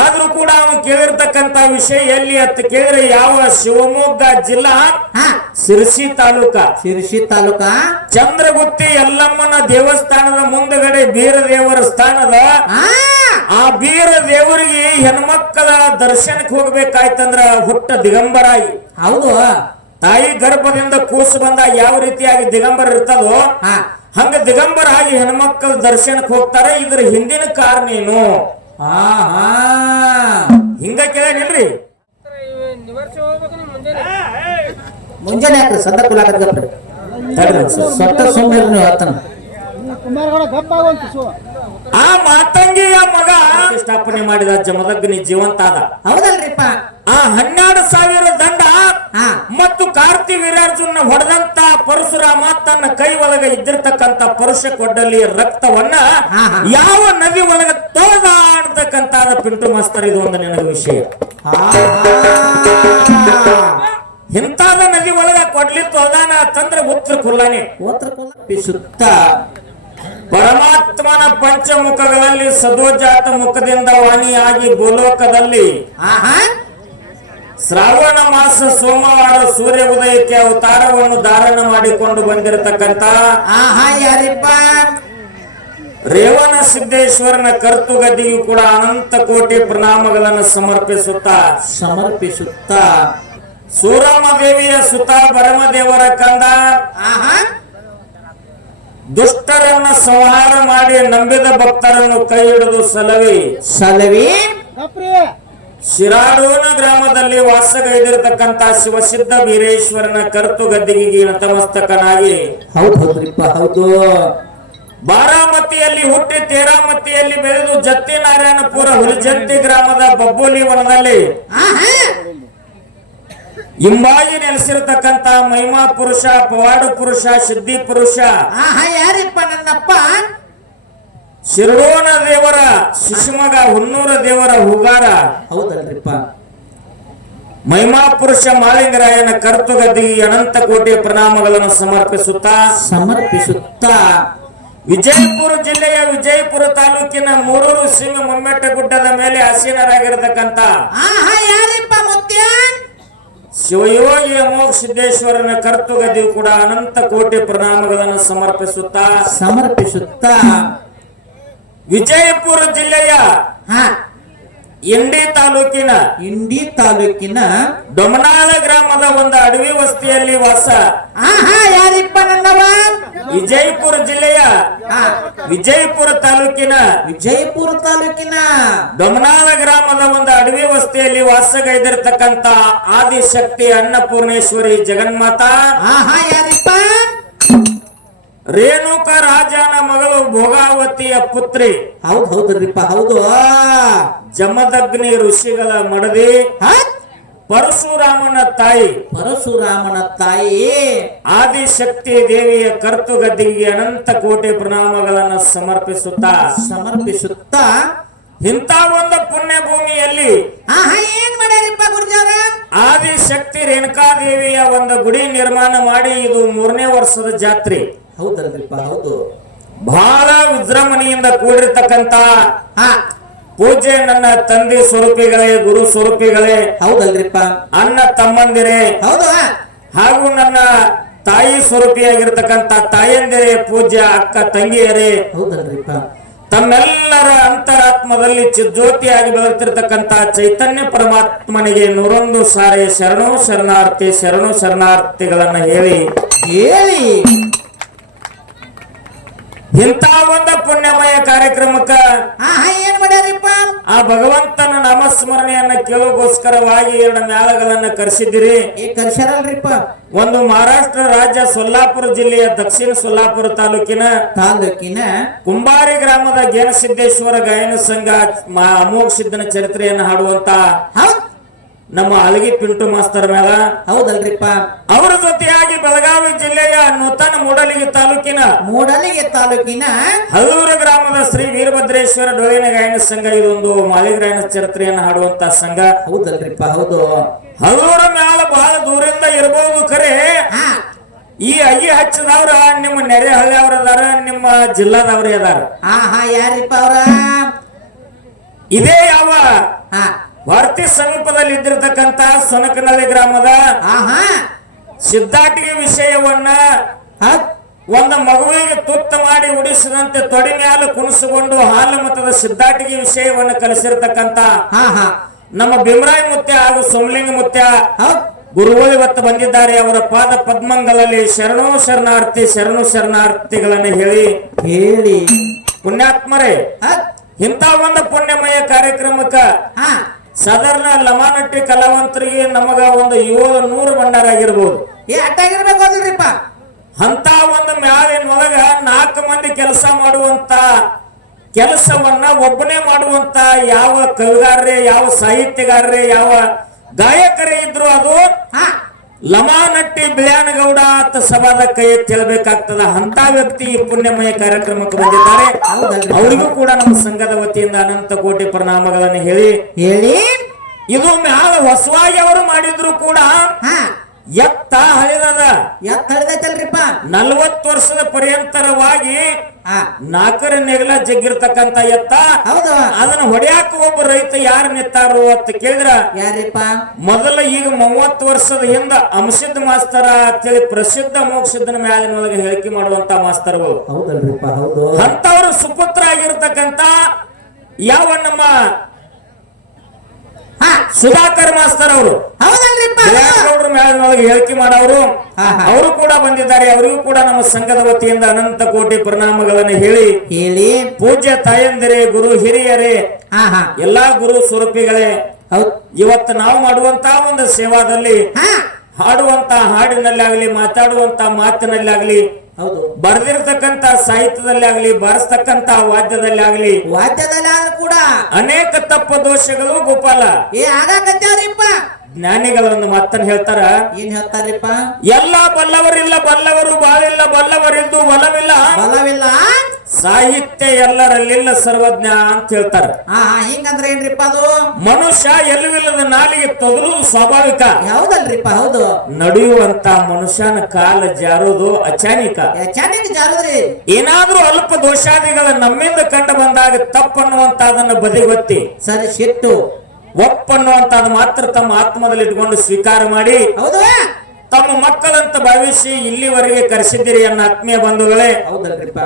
ಆದ್ರೂ ಕೂಡ ಅವನು ಕೇಳಿರ್ತಕ್ಕಂತ ವಿಷಯ ಎಲ್ಲಿ ಅಂತ ಕೇಳಿದ್ರೆ ಯಾವ ಶಿವಮೊಗ್ಗ ಜಿಲ್ಲಾ ಶಿರಸಿ ತಾಲೂಕ ಚಂದ್ರಗುತ್ತಿ ಯಲ್ಲಮ್ಮನ ದೇವಸ್ಥಾನದ ಮುಂದಗಡೆ ಬೀರ ದೇವರ ಸ್ಥಾನದ ಆ ಬೀರ ದೇವರಿಗೆ ಹೆಣ್ಮಕ್ಕಳ ದರ್ಶನಕ್ಕೆ ಹೋಗ್ಬೇಕಾಯ್ತಂದ್ರ ಹುಟ್ಟ ದಿಗಂಬರಾಗಿ ಹೌದು ತಾಯಿ ಗರ್ಭದಿಂದ ಕೂಸು ಬಂದಾಗ ಯಾವ ರೀತಿಯಾಗಿ ದಿಗಂಬರ ಇರ್ತದೋ ಹಂಗ ದಿಗಂಬರ ಆಗಿ ಹೆಣ್ಮಕ್ಕಳ ದರ್ಶನಕ್ಕೆ ಹೋಗ್ತಾರೆ. ಇದ್ರ ಹಿಂದಿನ ಕಾರಣ ಏನು ಹಿಂಗ ಕೇಳಿಲ್ರಿ ಮುಂಜಾನೆ ಆ ಮಾತಂಗಿಯ ಮಗ ಸ್ಥಾಪನೆ ಮಾಡಿದ ಜಮದಗ್ನಿ ಜೀವಂತ ಆದ. ಹೌದಲ್ರಿಪ್ಪ. ಆ 12,000 ದಂಡ ಮತ್ತು ಕಾರ್ತಿ ವೀರಾರ್ಜುನ ಹೊಡೆದಂತ ಪರಶುರಾಮ ತನ್ನ ಕೈ ಒಳಗೆ ಇದ್ದಿರ್ತಕ್ಕಂತ ಪರುಷ ಕೊಡ್ಡಲ್ಲಿ ರಕ್ತವನ್ನ ಯಾವ ನದಿ ಒಳಗೆ ತೊಳೆದ ಅಂತಕ್ಕಂತ ಪಿಂಟು ಮಾಸ್ತರ್ ಇದು ಒಂದು ನಿನಗೆ ವಿಷಯ. ಇಂತಾದ ನದಿ ಒಳಗ ಕೊಡ್ಲಿ ತೊಳೆದಾನ ಅಂತಂದ್ರೆ ಉತ್ತರ ಕುಲ್ಲಾನೆ ಸುತ್ತ ಪರಮಾತ್ಮನ ಪಂಚಮುಖಗಳಲ್ಲಿ ಸದೋಜಾತ ಮುಖದಿಂದ ವಾಣಿಯಾಗಿ ಗೋಲೋಕದಲ್ಲಿ ಶ್ರಾವಣ ಮಾಸ ಸೋಮವಾರ ಸೂರ್ಯ ಉದಯಕ್ಕೆ ಅವತಾರವನ್ನು ಧಾರಣ ಮಾಡಿಕೊಂಡು ಬಂದಿರತಕ್ಕಂತ ರೇವಣ ಸಿದ್ದೇಶ್ವರನ ಕರ್ತುಗದ್ದಿಗೂ ಕೂಡ ಅನಂತ ಕೋಟಿ ಪ್ರಣಾಮಗಳನ್ನು ಸಮರ್ಪಿಸುತ್ತ ಸೂರಮ್ಮ ದೇವಿಯ ಸುತ ಭರಮದೇವರ ಕಂದ ದುಷ್ಟರನ್ನ ಸಂಹಾರ ಮಾಡಿ ನಂಬಿದ ಭಕ್ತರನ್ನು ಕೈ ಹಿಡಿದು ಸಲವಿ ಶಿರಾಡೋನ ಗ್ರಾಮದಲ್ಲಿ ವಾಸಗೈದಿರತಕ್ಕಂತ ಶಿವಸಿದ್ಧ ವೀರೇಶ್ವರನ ಕರ್ತು ಗದ್ದಿಗೆ ನತಮಸ್ತಕನಾಗಿ ಹೌದು ಬಾರಾಮತಿಯಲ್ಲಿ ಹುಟ್ಟಿ ತೇರಾಮತಿಯಲ್ಲಿ ಬೆಳೆದು ಜತ್ತಿ ನಾರಾಯಣಪುರ ಹುಲಿಜತ್ತಿ ಗ್ರಾಮದ ಬಬ್ಬುಲಿ ವನದಲ್ಲಿ ಇಂಬಾಗಿ ನೆಲೆಸಿರತಕ್ಕಂತ ಮಹಿಮಾ ಪುರುಷ ಪವಾಡ ಪುರುಷ ಸಿದ್ಧಿ ಪುರುಷ ಯಾರಿಪ್ಪ ನನ್ನಪ್ಪ ಶಿರಡೋನ ದೇವರ ಶಿಶುಮಗ ಹುನ್ನೂರ ದೇವರ ಹೂಗಾರ. ಹೌದಲ್ರಿಪ್ಪ. ಮಹಿಮಾ ಪುರುಷ ಮಾಳಿಂಗರಾಯನ ಕರ್ತುಗದ್ದಿಗೆ ಅನಂತ ಕೋಟಿ ಪ್ರಣಾಮಗಳನ್ನು ಸಮರ್ಪಿಸುತ್ತ ವಿಜಯಪುರ ಜಿಲ್ಲೆಯ ವಿಜಯಪುರ ತಾಲೂಕಿನ ಮೂರೂರು ಸಿಂಗ ಮೊಮ್ಮೆಟ್ಟ ಗುಡ್ಡದ ಮೇಲೆ ಆಸೀನರಾಗಿರತಕ್ಕಂತ ಶಿವಯೋಗಿ ಅಮೋಘ ಸಿದ್ದೇಶ್ವರನ ಕರ್ತುಗದ್ದಿಗೂ ಕೂಡ ಅನಂತ ಕೋಟಿ ಪ್ರಣಾಮಗಳನ್ನು ಸಮರ್ಪಿಸುತ್ತ ವಿಜಯಪುರ ಜಿಲ್ಲೆಯ ಇಂಡಿ ತಾಲೂಕಿನ ಡೊಮನಾಳ ಗ್ರಾಮದ ಒಂದು ಅಡವಿ ವಸ್ತಿಯಲ್ಲಿ ವಾಸ. ಯಾರಿಪ್ಪ ನನ್ನವ ವಿಜಯಪುರ ಜಿಲ್ಲೆಯ ವಿಜಯಪುರ ತಾಲೂಕಿನ ಡೊಮನಾಳ ಗ್ರಾಮದ ಒಂದು ಅಡವಿ ವಸ್ತಿಯಲ್ಲಿ ವಾಸಗೈದಿರತಕ್ಕಂತ ಆದಿಶಕ್ತಿ ಅನ್ನಪೂರ್ಣೇಶ್ವರಿ ಜಗನ್ಮಾತಾ ಯಾರಿಪ್ಪ ರೇಣುಕ ರಾಜನ ಮಗಳು ಭೋಗಾವತಿಯ ಪುತ್ರಿ. ಹೌದ್ರಿಪ್ಪ. ಹೌದು ಜಮದಗ್ನಿ ಋಷಿಗಳ ಮಡದಿ ಪರಶುರಾಮನ ತಾಯಿ ಆದಿಶಕ್ತಿ ದೇವಿಯ ಕರ್ತುಗದ್ದಿಗೆ ಅನಂತ ಕೋಟಿ ಪ್ರಣಾಮಗಳನ್ನು ಸಮರ್ಪಿಸುತ್ತ ಇಂಥ ಒಂದು ಪುಣ್ಯ ಭೂಮಿಯಲ್ಲಿ ಏನ್ ಮಾಡ್ಯಾರಿಪ್ಪ ಗುರುಜಾರ ಆದಿಶಕ್ತಿ ರೇಣುಕಾದೇವಿಯ ಒಂದು ಗುಡಿ ನಿರ್ಮಾಣ ಮಾಡಿ ಇದು 3ನೇ ವರ್ಷದ ಜಾತ್ರೆ. ಹೌದಲ್ರಿಪ್ಪ. ಹೌದು ಬಹಳ ವಿಜೃಂಭಣೆಯಿಂದ ಕೂಡಿರ್ತಕ್ಕಂತ ಪೂಜೆ ನನ್ನ ತಂದೆ ಸ್ವರೂಪಿಗಳೇ, ಗುರು ಸ್ವರೂಪಿಗಳೇ, ಹೌದಲ್ರಿಪ್ಪ, ಅಣ್ಣ ತಮ್ಮಂದಿರೇ, ಹೌದು, ಹಾಗೂ ನನ್ನ ತಾಯಿ ಸ್ವರೂಪಿಯಾಗಿರ್ತಕ್ಕಂತ ತಾಯಂದಿರೇ, ಪೂಜ್ಯ ಅಕ್ಕ ತಂಗಿಯರೇ, ಹೌದಲ್ರಿಪ್ಪ, ತಮ್ಮೆಲ್ಲರ ಅಂತರಾತ್ಮದಲ್ಲಿ ಚಿಜ್ಯೋತಿಯಾಗಿ ಬೆಳೆತಿರ್ತಕ್ಕಂತ ಚೈತನ್ಯ ಪರಮಾತ್ಮನಿಗೆ 101 ಸಾರಿ ಶರಣು ಶರಣಾರ್ಥಿಗಳನ್ನ ಹೇಳಿ ಇಂಥ ಒಂದು ಪುಣ್ಯಮಯ ಕಾರ್ಯಕ್ರಮಕ್ಕ ಏನ್ ಮಾಡ್ಯಾರಿಪ್ಪ, ಆ ಭಗವಂತನ ನಾಮಸ್ಮರಣೆಯನ್ನ ಕೇಳೋಗೋಸ್ಕರವಾಗಿ 2 ಮೇಳಗಳನ್ನ ಕರೆಸಿದ್ದೀರಿ. ಕರ್ಸರಲ್ರಿಪ್ಪ. ಒಂದು ಮಹಾರಾಷ್ಟ್ರ ರಾಜ್ಯ ಸೊಲ್ಲಾಪುರ ಜಿಲ್ಲೆಯ ದಕ್ಷಿಣ ಸೊಲ್ಲಾಪುರ ತಾಲೂಕಿನ ಕುಂಬಾರಿ ಗ್ರಾಮದ ಗೇನಸಿದ್ದೇಶ್ವರ ಗಾಯನ ಸಂಘ ಅಮೋಘ ಸಿದ್ಧನ ಚರಿತ್ರೆಯನ್ನು ಹಾಡುವಂತ ನಮ್ಮ ಅಲಗಿ ಪಿಂಟು ಮಾಸ್ತರ್ ಮೇಳ, ಹೌದಲ್ರಿಪ್ಪ, ಅವರ ಜೊತೆಯಾಗಿ ಬೆಳಗಾವಿ ಜಿಲ್ಲೆಯ ನೂತನ ಮೂಡಲಿಗೆ ತಾಲೂಕಿನ ಹಳೂರು ಗ್ರಾಮದ ಶ್ರೀ ವೀರಭದ್ರೇಶ್ವರ ಡೊಳ್ಳಿನ ಗಾಯನ ಸಂಘ ಇದೊಂದು ಮಾಲಿಗ್ರಾಯನ ಚರಿತ್ರೆಯನ್ನು ಹಾಡುವಂತ ಸಂಘ. ಹೌದಲ್ರಿಪ್ಪ, ಹೌದು. ಹಳೂರ ಮೇಳ ಬಹಳ ದೂರಿಂದ ಇರಬಹುದು, ಖರೆ ಈ ಅಗಿ ಹಚ್ಚದವ್ರ ನಿಮ್ಮ ನೆರೆ ಹಳ್ಳಿಯವ್ರ ಅದಾರ, ನಿಮ್ಮ ಜಿಲ್ಲಾದವ್ರೇ ಅದಾರ. ಯಾರಿಪ್ಪ ಅವ್ರ? ಇದೇ ಯಾವ ಸಮೀಪದಲ್ಲಿ ಇದ್ದಿರತಕ್ಕಂತ ಸೊನಕನಹಳ್ಳಿ ಗ್ರಾಮದ ಆಹಾ ಸಿದ್ಧಾಟಿಗೆ ವಿಷಯವನ್ನ ಹೌದ್ ಒಂದು ಮಗುವಿಗೆ ತುತ್ತ ಮಾಡಿ ಉಡಿಸಿದಂತೆ ತೊಡಿ ಮ್ಯಾಲ ಕುಣಿಸಿಕೊಂಡು ಹಾಲು ಮತದ ಸಿದ್ಧಾಟಿಗೆ ವಿಷಯವನ್ನು ಕಲಿಸಿರ್ತಕ್ಕಂತ ಹಾ ಹಾ ನಮ್ಮ ಭೀಮರಾಯ ಮುತ್ಯ ಹಾಗೂ ಸೋಮಲಿಂಗ ಮುತ್ಯ ಹೌದ್ ಗುರುಗಳು ಇವತ್ತು ಬಂದಿದ್ದಾರೆ. ಅವರ ಪಾದ ಪದ್ಮಂಗಳಲ್ಲಿ ಶರಣೋ ಶರಣಾರ್ಥಿ ಶರಣು ಶರಣಾರ್ಥಿಗಳನ್ನು ಹೇಳಿ ಹೇಳಿ ಪುಣ್ಯಾತ್ಮರೇ, ಹೌದ್ ಇಂಥ ಒಂದು ಪುಣ್ಯಮಯ ಕಾರ್ಯಕ್ರಮಕ್ಕ ಹಾ ಸಾಧಾರಣ ಲಮಾನಟ್ಟಿ ಕಲಾವಂತರಿಗೆ ನಮಗ ಒಂದು 700 ಭಂಡಾರ ಆಗಿರ್ಬೋದು. ಅಟ್ಟಾಗಿರ್ಬೇಕು ಅಲ್ರಿಪ್ಪ. ಅಂತ ಒಂದು ಮ್ಯಾಲಿನೊಳಗ 4 ಮಂದಿ ಕೆಲಸ ಮಾಡುವಂತ ಕೆಲಸವನ್ನ ಒಬ್ಬನೇ ಮಾಡುವಂತ ಯಾವ ಕವಿಗಾರರೇ, ಯಾವ ಸಾಹಿತ್ಯಗಾರರೇ, ಯಾವ ಗಾಯಕರೇ ಇದ್ರು ಅದು ಹಾ ಲಮಾನಟ್ಟಿ ಬಿಳ್ಯಾನಗೌಡ ಅಂತ ಸಭಾದ ಕೈ ಎತ್ತಬೇಕಾಗ್ತದ. ಅಂತ ವ್ಯಕ್ತಿ ಈ ಪುಣ್ಯಮಯ ಕಾರ್ಯಕ್ರಮಕ್ಕೆ ಬಂದಿದ್ದಾರೆ. ಅವರಿಗೂ ಕೂಡ ನಮ್ಮ ಸಂಘದ ವತಿಯಿಂದ ಅನಂತ ಕೋಟಿ ಪ್ರಣಾಮಗಳನ್ನು ಹೇಳಿ ಹೇಳಿ ಇದು ಮ್ಯಾಲ ಹೊಸವಾಗಿ ಅವರು ಮಾಡಿದ್ರು ಕೂಡ ಹಾ ಎತ್ತ ಹಳಿದದ. ಹಿಡ್ದೈತಲ್ರಿಪ್ಪ. 40 ವರ್ಷದ ಪರ್ಯಂತರವಾಗಿ ಹಾ 4 ನೆಗಲ ಜಗ್ಗಿರ್ತಕ್ಕಂತ ಎತ್ತ. ಹೌದು ಅದನ್ನ ಹೊಡ್ಯಾಕ ಒಬ್ಬ ರೈತ ಯಾರು ನಿಂತಾರು ಅಂತ ಕೇಳಿದ್ರ ಯಾರಿಪ್ಪ? ಮೊದಲ ಈಗ 30 ವರ್ಷದ ಹಿಂದ ಅಂಶಿದ್ದ ಮಾಸ್ತರ ಅಂತೇಳಿ ಪ್ರಸಿದ್ಧ ಮೋಕ್ಷಿದ್ದನ ಮ್ಯಾಲಿನೊಳಗೆ ಹೇಳಿಕೆ ಮಾಡುವಂತ ಮಾಸ್ತರ್ಗಳು. ಹೌದಲ್ರಿಪ್ಪ. ಹೌದು ಅಂತವರು ಸುಪುತ್ರ ಆಗಿರ್ತಕ್ಕಂತ ಯಾವ ನಮ್ಮ ಹಾ ಸುಧಾಕರ್ ಮಾಸ್ತರ್ ಅವರು ಹೌದಲ್ರಿಪ್ಪ. ಗೌಡ್ರ ಮ್ಯಾಲಿನೊಳಗೆ ಹೇಳಿಕೆ ಮಾಡವರು ಹಾ, ಹಾ. ಅವರು ಕೂಡ ಬಂದಿದ್ದಾರೆ. ಅವರಿಗೂ ಕೂಡ ನಮ್ಮ ಸಂಘದ ವತಿಯಿಂದ ಅನಂತ ಕೋಟಿ ಪ್ರಣಾಮಗಳನ್ನು ಹೇಳಿ ಹೇಳಿ ಪೂಜ್ಯ ತಾಯಂದಿರೇ, ಗುರು ಹಿರಿಯರೇ, ಹಾ ಹಾ ಎಲ್ಲಾ ಗುರು ಸ್ವರೂಪಿಗಳೇ, ಹೌದ್ ಇವತ್ತು ನಾವು ಮಾಡುವಂತ ಒಂದು ಸೇವಾದಲ್ಲಿ ಹಾ ಹಾಡುವಂತ ಹಾಡಿನಲ್ಲಿ ಆಗಲಿ, ಮಾತಾಡುವಂತ ಮಾತಿನಲ್ಲಿ ಆಗಲಿ, ಹೌದು ಬರೆದಿರ್ತಕ್ಕಂತ ಸಾಹಿತ್ಯದಲ್ಲಿ ಆಗಲಿ, ಬಾರಿಸ್ತಕ್ಕಂತ ವಾದ್ಯದಲ್ಲಿ ಆಗಲಿ ವಾದ್ಯದಲ್ಲಿ ಆದ್ರೂ ಕೂಡ ಅನೇಕ ತಪ್ಪ ದೋಷಗಳು ಗೋಪಾಲ. ಆಗಾಕತ್ಯಾವ್ರಿಪ್ಪ. ಜ್ಞಾನಿಗಳೊಂದು ಮಾತನ್ನು ಹೇಳ್ತಾರ, ಏನ್ ಹೇಳ್ತಾರ್ರಿಪ್ಪ? ಎಲ್ಲ ಬಲ್ಲವರಿಲ್ಲ ಬಲ್ಲವರು ಬಾಳಿಲ್ಲ, ಬಲ್ಲವರಿದ್ದು ಬಲವಿಲ್ಲ, ಬಲವಿಲ್ಲ ಸಾಹಿತ್ಯ ಎಲ್ಲರಲ್ಲಿಲ್ಲ ಸರ್ವಜ್ಞ ಅಂತ ಹೇಳ್ತಾರ. ಹಾ ಹಾ ಹಿಂಗಂದ್ರೆ ಏನ್ರಿಪ್ಪ ಅದು? ಮನುಷ್ಯ ಎಲ್ಲವಿಲ್ಲದ ನಾಲಿಗೆ ತೊಗಲುವುದು ಸ್ವಾಭಾವಿಕ. ಹೌದಲ್ರಿಪ್ಪ. ಹೌದು ನಡೆಯುವಂತ ಮನುಷ್ಯನ ಕಾಲ ಜಾರುವುದು ಅಚಾನಿಕ. ಚೆನ್ನಾಗಿ ಜಾರುದ್ರಿ. ಏನಾದ್ರೂ ಅಲ್ಪ ದೋಷಾದಿಗಳ ನಮ್ಮಿಂದ ಕಂಡು ಬಂದಾಗ ತಪ್ಪನ್ನುವಂತ ಅದನ್ನ ಬದಿಗೊತ್ತಿ ಸರಿ ಸಿಟ್ಟು ಒಪ್ಪನ್ನುವಂತದ್ ಮಾತ್ರ ತಮ್ಮ ಆತ್ಮದಲ್ಲಿ ಇಟ್ಕೊಂಡು ಸ್ವೀಕಾರ ಮಾಡಿ ಹೌದು ತಮ್ಮ ಮಕ್ಕಳಂತ ಭಾವಿಸಿ ಇಲ್ಲಿವರೆಗೆ ಕರೆಸಿದ್ದೀರಿ ಅನ್ನ ಆತ್ಮೀಯ ಬಂಧುಗಳೇ. ಹೌದಲ್ರಿಪ್ಪ.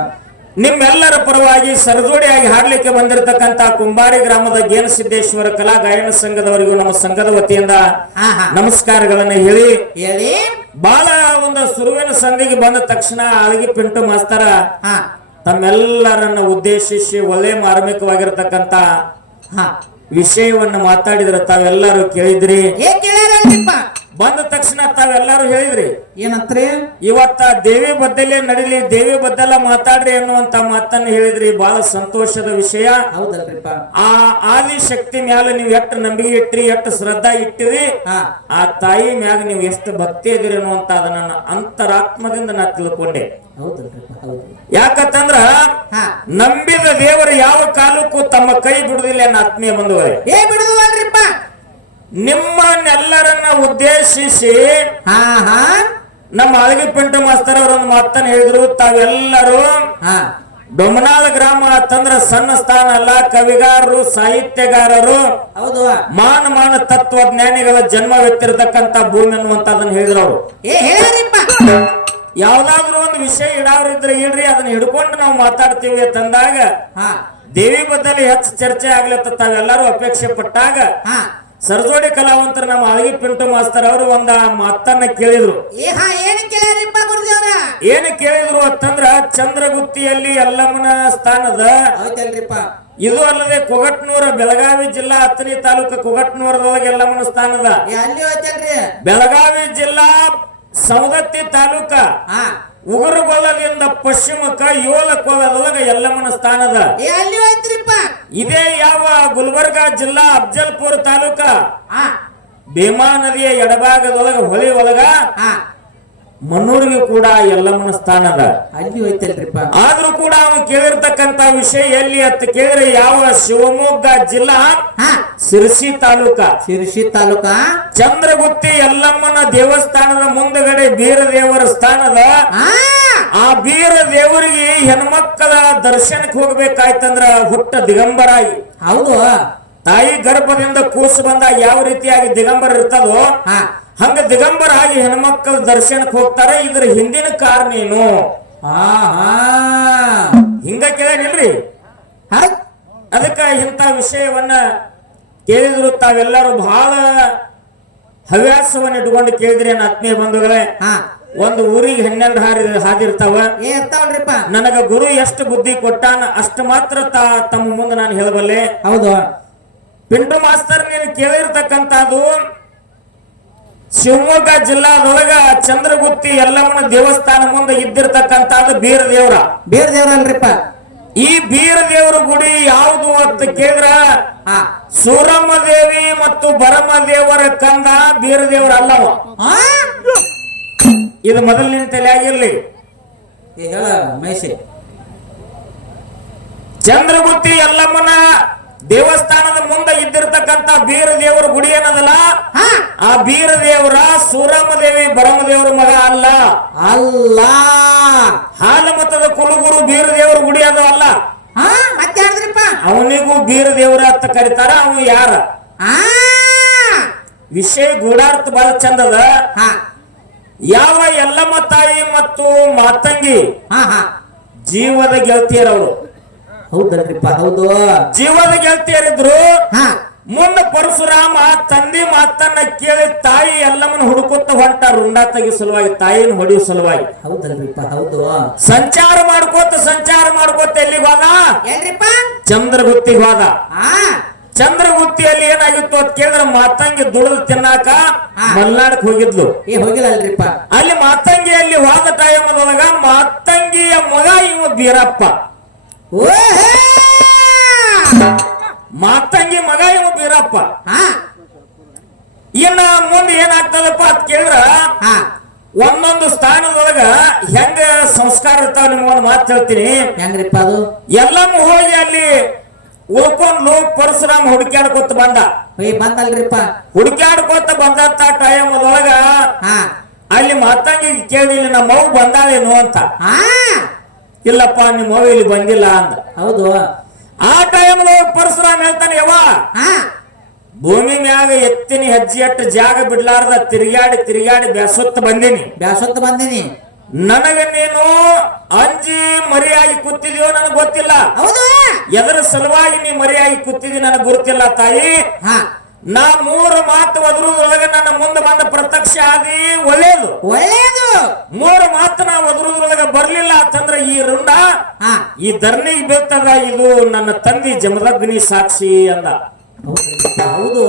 ನಿಮ್ಮೆಲ್ಲರ ಪರವಾಗಿ ಸರದೋಡಿಯಾಗಿ ಹಾಡ್ಲಿಕ್ಕೆ ಬಂದಿರತಕ್ಕಂತ ಕುಂಬಾರಿ ಗ್ರಾಮದ ಗೇನಸಿದ್ದೇಶ್ವರ ಕಲಾ ಗಾಯನ ಸಂಘದವರಿಗೂ ನಮ್ಮ ಸಂಘದ ವತಿಯಿಂದ ಹಾ ಹಾ ನಮಸ್ಕಾರಗಳನ್ನು ಹೇಳಿ ಹೇಳಿ ಬಹಳ ಒಂದು ಸುರುವಿನ ಸಂಧಿಗೆ ಬಂದ ತಕ್ಷಣ ಅಳಗಿ ಪಿಂಟು ಮಾಸ್ತರ ಹಾ ತಮ್ಮೆಲ್ಲರನ್ನ ಉದ್ದೇಶಿಸಿ ಒಳ್ಳೆ ಮಾರ್ಮಿಕವಾಗಿರತಕ್ಕಂತ ಹಾ ವಿಷಯವನ್ನ ಮಾತಾಡಿದ್ರ ತಾವೆಲ್ಲರೂ ಕೇಳಿದ್ರಿ. ಏನ್ ಕೇಳ್ಯಾರಲ್ರಿಪ್ಪ? ಬಂದ ತಕ್ಷಣ ತಾವೆಲ್ಲರೂ ಹೇಳಿದ್ರಿ ಏನಂತ್ರಿ? ಇವತ್ತ ದೇವಿ ಬದ್ದಲೇ ನಡಿಲಿ, ದೇವಿ ಬದ್ದಲ ಮಾತಾಡ್ರಿ ಅನ್ನುವಂತ ಮಾತನ್ನ ಹೇಳಿದ್ರಿ. ಬಹಳ ಸಂತೋಷದ ವಿಷಯ. ಹೌದಲ್ರಿಪ್ಪ. ಆ ಆದಿಶಕ್ತಿ ಮ್ಯಾಲ ನೀವು ಎಷ್ಟು ನಂಬಿಕೆ ಇಟ್ರಿ, ಎಷ್ಟು ಶ್ರದ್ಧಾ ಇಟ್ಟಿರಿ, ಹಾ ಆ ತಾಯಿ ಮ್ಯಾಗ ನೀವು ಎಷ್ಟು ಭಕ್ತಿ ಇದಿರಿ ಅನ್ನುವಂತ ನನ್ನ ಅಂತರಾತ್ಮದಿಂದ ನಾ ತಿಳ್ಕೊಂಡೆ. ಹೌದಲ್ರಿಪ್ಪ. ಹೌದು ಯಾಕಂತಂದ್ರ ಹಾ ನಂಬಿದ ದೇವರು ಯಾವ ಕಾಲಕ್ಕೂ ತಮ್ಮ ಕೈ ಬಿಡುದಿಲ್ಲ ನನ್ನ ಆತ್ಮೀಯ ಬಂಧುಗಳೇ. ಏ ಬಿಡುದಲ್ರಿಪ್ಪ. ನಿಮ್ಮನ್ನೆಲ್ಲರನ್ನ ಉದ್ದೇಶಿಸಿ ಹಾ ಹಾ ನಮ್ಮ ಅಳಗಿ ಪಿಂಟು ಮಾಸ್ತರ್ ಅವರೊಂದು ಮಾತನ್ನ ಹೇಳಿದ್ರು. ತಾವೆಲ್ಲರೂ ಹಾ ಡೊಮನಾಳ ಗ್ರಾಮ ಅಂತಂದ್ರ ಸಣ್ಣ ಸ್ಥಾನ ಅಲ್ಲ, ಕವಿಗಾರರು, ಸಾಹಿತ್ಯಗಾರರು, ಹೌದು ಮಾನ ತತ್ವಜ್ಞಾನಿಗಳ ಜನ್ಮವೆತ್ತಿರತಕ್ಕಂತ ಭೂಮಿ ಅನ್ನುವಂತದನ್ನ ಹೇಳಿದ್ರು ಅವರು. ಏ ಹೇಳ್ರಿಪ್ಪ. ಯಾವ್ದಾದ್ರು ಒಂದು ವಿಷಯ ಇಡಾವ್ರಿದ್ರೆ ಇಡ್ರಿ, ಅದನ್ನ ಹಿಡ್ಕೊಂಡು ನಾವು ಮಾತಾಡ್ತೀವಿ ಅಂತಂದಾಗ ಹಾ ದೇವಿ ಬದ್ದಲ್ಲಿ ಹೆಚ್ಚು ಚರ್ಚೆ ಆಗ್ಲತ್ತ ತಾವೆಲ್ಲರೂ ಅಪೇಕ್ಷೆ ಪಟ್ಟಾಗ ಹಾ ಸರಜೋಡಿ ಕಲಾವಂತರು ನಮ್ಮ ಅಳಗಿ ಪಿಂಟು ಮಾಸ್ತರ್ ಅವರು ಒಂದ ಮಾತನ್ನ ಕೇಳಿದ್ರು. ಏ ಹಾ ಏನ್ ಕೇಳ್ಯಾರಿಪ್ಪ ಗುರುದೇವ್ರ? ಏನು ಕೇಳಿದ್ರು ಅಂತಂದ್ರ ಚಂದ್ರಗುತ್ತಿಯಲ್ಲಿ ಯಲ್ಲಮ್ಮನ ಸ್ಥಾನದ ಹೌದಲ್ರಿಪ್ಪ. ಇದು ಅಲ್ಲದೆ ಕೊಗಟ್ನೂರ, ಬೆಳಗಾವಿ ಜಿಲ್ಲಾ ಹತ್ತನೇ ತಾಲೂಕು ಕೊಗಟ್ನೂರದೊಳಗೆ ಯಲ್ಲಮ್ಮನ ಸ್ಥಾನದ, ಏ ಅಲ್ಲಿ ಹೋಯ್ತಲ್ರಿ? ಬೆಳಗಾವಿ ಜಿಲ್ಲಾ ಸವದತ್ತಿ ತಾಲೂಕ ಹಾ ಉಗುರುಗೊಲ್ಲದಿಂದ ಪಶ್ಚಿಮಕ್ಕ 7 ಕೋಲದೊಳಗೆ ಯಲ್ಲಮ್ಮನ ಸ್ಥಾನದ. ಏ ಅಲ್ಲಿ ಹೋಯ್ತ್ರಿಪ್ಪ. ಇದೇ ಯಾವ ಗುಲ್ಬರ್ಗಾ ಜಿಲ್ಲಾ ಅಫಜಲ್ಪುರ್ ತಾಲೂಕ ಹಾ ಭೀಮಾ ನದಿಯ ಎಡಭಾಗದೊಳಗ ಹೊಳಿ ಒಳಗ ಹಾ ಮನ್ನೂರಿಗೆ ಕೂಡ ಯಲ್ಲಮ್ಮನ ಸ್ಥಾನದ. ಅಲ್ಲಿ ಹೋಯ್ತಲ್ರಿಪ್ಪ. ಆದ್ರೂ ಕೂಡ ಅವನು ಕೇಳಿರ್ತಕ್ಕಂತ ವಿಷಯ ಎಲ್ಲಿ ಅಂತ ಕೇಳಿದ್ರೆ ಯಾವ ಶಿವಮೊಗ್ಗ ಜಿಲ್ಲಾ ಹಾ ಸಿರ್ಸಿ ತಾಲೂಕ ಶಿರ್ಸಿ ತಾಲೂಕ ಚಂದ್ರಗುತ್ತಿ ಯಲ್ಲಮ್ಮನ ದೇವಸ್ಥಾನದ ಮುಂದಗಡೆ ಬೀರ ದೇವರ ಸ್ಥಾನದ. ಹಾ ಆ ಬೀರ ದೇವರಿಗೆ ಹೆಣ್ಮಕ್ಕಳ ದರ್ಶನಕ್ಕೆ ಹೋಗ್ಬೇಕಾಯ್ತಂದ್ರ ಹುಟ್ಟ ದಿಗಂಬರಾಗಿ ಹೌದು ತಾಯಿ ಗರ್ಭದಿಂದ ಕೂಸು ಬಂದಾಗ ಯಾವ ರೀತಿಯಾಗಿ ದಿಗಂಬರ ಇರ್ತದೋ ಹಾ ಹಂಗ ದಿಗಂಬರ ಆಗಿ ಹೆಣ್ಮಕ್ಳ ದರ್ಶನಕ್ಕೆ ಹೋಗ್ತಾರೆ. ಇದ್ರ ಹಿಂದಿನ ಕಾರಣ ಏನು ಆಹಾ ಹಿಂಗ ಕೇಳಿಲ್ರಿ. ಹೌದ್ ಅದಕ್ಕ ಇಂಥ ವಿಷಯವನ್ನ ಕೇಳಿದ್ರು ತಾವೆಲ್ಲರೂ ಬಹಳ ಹವ್ಯಾಸವನ್ನ ಇಟ್ಕೊಂಡು ಕೇಳಿದ್ರಿ ನನ್ನ ಆತ್ಮೀಯ ಬಂಧುಗಳೇ. ಹಾ ಒಂದು ಊರಿಗೆ 12 ಹಾದಿರ್ತಾವ. ಇರ್ತಾವಲ್ರಿಪ್ಪ. ನನಗ ಗುರು ಎಷ್ಟು ಬುದ್ಧಿ ಕೊಟ್ಟಾನ ಅಷ್ಟು ಮಾತ್ರ ತಮ್ಮ ಮುಂದೆ ನಾನು ಹೇಳಬಲ್ಲೆ. ಹೌದು ಪಿಂಟು ಮಾಸ್ತರ್ ನೀನು ಕೇಳಿರ್ತಕ್ಕಂಥದ್ದು ಶಿವಮೊಗ್ಗ ಜಿಲ್ಲಾದೊಳಗ ಚಂದ್ರಗುತ್ತಿ ಯಲ್ಲಮ್ಮನ ದೇವಸ್ಥಾನ ಮುಂದೆ ಇದ್ದಿರ್ತಕ್ಕಂಥದ್ದು ಬೀರ ದೇವ್ರ. ಬೇರೆ ದೇವ್ರಲ್ರಿಪ್ಪ. ಈ ಬೀರ ದೇವ್ರ ಗುಡಿ ಯಾವುದು ಅಂತ ಕೇಳಿದ್ರ ಹಾ ಸೂರಮ್ಮ ದೇವಿ ಮತ್ತು ಭರಮ ದೇವರ ಕಂದ ಬೀರ ದೇವ್ರ ಅಲ್ಲವ. ಆ? ಇದು ಮೊದಲಿನ ತಲೆಯಾಗಿರ್ಲಿ. ಹೇಳ ಮೈಸಿ. ಚಂದ್ರಗುತ್ತಿ ಯಲ್ಲಮ್ಮನ ದೇವಸ್ಥಾನದ ಮುಂದೆ ಇದ್ದಿರ್ತಕ್ಕಂಥ ಬೀರ ದೇವರ ಗುಡಿ ಏನದಲ್ಲ, ಹಾ ಆ ಬೀರ ದೇವರ ಸೂರಮ್ಮ ದೇವಿ ಭರಮ ದೇವರ ಮಗ ಅಲ್ಲ. ಅಲ್ಲ. ಹಾಲು ಮತದ ಕುಲಗುರು ಬೀರ ದೇವರ ಗುಡಿ ಅದು ಅಲ್ಲ. ಹಾ ಮತ್ತೆ ಹೇಳಿದ್ರಿಪ್ಪ. ಅವನಿಗೂ ಬೀರ ದೇವರ ಅಂತ ಕರೀತಾರ. ಅವನು ಯಾರ ಆ ವಿಷಯ ಗೂಢಾರ್ಥ ಬಹಳ ಚಂದದ. ಹಾ ಯಾವ ಯಲ್ಲಮ್ಮ ತಾಯಿ ಮತ್ತು ಮಾತಂಗಿ ಹಾ ಹಾ ಜೀವದ ಗೆಳತಿಯರವರು. ಹೌದಲ್ರಿಪ್ಪ. ಹೌದು. ಜೀವದ ಗೆಳತಿಯರಿದ್ರು. ಹಾ ಮುಂದೆ ಪರಶುರಾಮ ತಂದೆ ಮಾತನ್ನ ಕೇಳಿ ತಾಯಿ ಎಲ್ಲಮ್ಮನ ಹುಡುಕುತ್ತ ಹೊಂಟ ರುಂಡ ತೆಗಿ ಸಲುವಾಗಿ, ತಾಯಿನ ಹೊಡೆಯುವ ಸಲುವಾಗಿ. ಹೌದಲ್ರಿಪ್ಪ. ಹೌದು. ಸಂಚಾರ ಮಾಡ್ಕೋತ ಎಲ್ಲಿಗೆ ಹೋದ? ಏನ್ರಿಪ್ಪ? ಚಂದ್ರಗುತ್ತಿಗೆ ಹೋದ. ಹಾ ಚಂದ್ರಗುತ್ತಿಯಲ್ಲಿ ಏನಾಗಿತ್ತು ಅಂತ ಕೇಳಿದ್ರೆ ಮಾತಂಗಿ ದುಡಿದು ತಿನ್ನಾಕ ಮಲ್ನಾಡಕ್ ಹೋಗಿದ್ಲು. ಹೋಗಿಲ್ಲಲ್ರಿಪ್ಪ. ಅಲ್ಲಿ ಮಾತಂಗಿಯಲ್ಲಿ ಹೋದ ಟೈಮದೊಳಗ ಮಾತಂಗಿಯ ಮಗ ಇವ ಬೀರಪ್ಪ. ಓಹೇ! ಮಾತಂಗಿ ಮಗ ಇವ ಬೀರಪ್ಪ. ಹಾ ಇನ್ನ ಮುಂದೆ ಏನಾಗ್ತದಪ್ಪ ಅಂತ ಕೇಳಿದ್ರ ಹಾ ಒಂದೊಂದು ಸ್ಥಾನದೊಳಗ ಹೆಂಗ ಸಂಸ್ಕಾರ ಇರ್ತಾವ. ನಿಮ್ಗೊಂದು ಮಾತು ಹೇಳ್ತೀನಿ. ಹೆಂಗ್ರಿಪ್ಪ ಅದು? ಎಲ್ಲಮ್ಮ ಹೋಗಿ ಅಲ್ಲಿ ಉಳ್ಕೊಂಡು ಪರಶುರಾಮ ಹುಡುಕ್ಯಾಡ್ಕೊತ ಬಂದ. ಬಂದಲ್ರಿಪ್ಪ. ಹುಡುಕ್ಯಾಡ್ಕೊತ ಬಂದಂತ ಟೈಮದೊಳಗ ಹಾ ಅಲ್ಲಿ ಮಾತಂಗಿ ಕೇಳಿಲ್ಲ ನಮ್ಮ ಮಗು ಬಂದಾಳೇನು ಅಂತ. ಹಾ ಇಲ್ಲಪ್ಪ ನಿಮ್ಮ ಮಗು ಇಲ್ಲಿ ಬಂದಿಲ್ಲ ಅಂದ. ಹೌದು. ಆ ಟೈಮದೊಳಗ ಪರಶುರಾಮ ಹೇಳ್ತಾನೆ, ಯವ್ವ ಹಾ ಭೂಮಿ ಮ್ಯಾಗ ಎತ್ತಿನ ಹೆಜ್ಜೆ ಅಟ್ಟು ಜಾಗ ಬಿಡ್ಲಾರ್ದ ತಿರುಗಾಡಿ ಬೆಸೊತ್ತ ಬಂದೀನಿ. ಬ್ಯಾಸೊತ್ತ ಬಂದೀನಿ. ನನಗ ನೀನು ಅಂಜಿ ಮರಿಯಾಗಿ ಕೂತಿದ್ಯೋ ನನಗೆ ಗೊತ್ತಿಲ್ಲ. ಹೌದು. ಎದರ ಸಲುವಾಗಿ ನೀ ಮರಿಯಾಗಿ ಕೂತಿದಿ ನನಗೆ ಗುರುತಿಲ್ಲ ತಾಯಿ. ಹಾ ನಾ 3 ಮಾತು ಒದರುದ್ರೊಳಗೆ ನನ್ನ ಮುಂದೆ ಬಂದ ಪ್ರತ್ಯಕ್ಷ ಆದಿ ಒಳ್ಳೇದು. ಒಳ್ಳೇದು. 3 ಮಾತು ನಾ ಒದರುದ್ರೊಳಗೆ ಬರ್ಲಿಲ್ಲ ಅಂತಂದ್ರೆ ಈ ರುಂಡ ಹಾ ಈ ಧರಣಿಗೆ ಬೀಳ್ತದ. ಇದು ನನ್ನ ತಂದಿ ಜಮದಗ್ನಿ ಸಾಕ್ಷಿ ಅಂದ. ಹೌದು.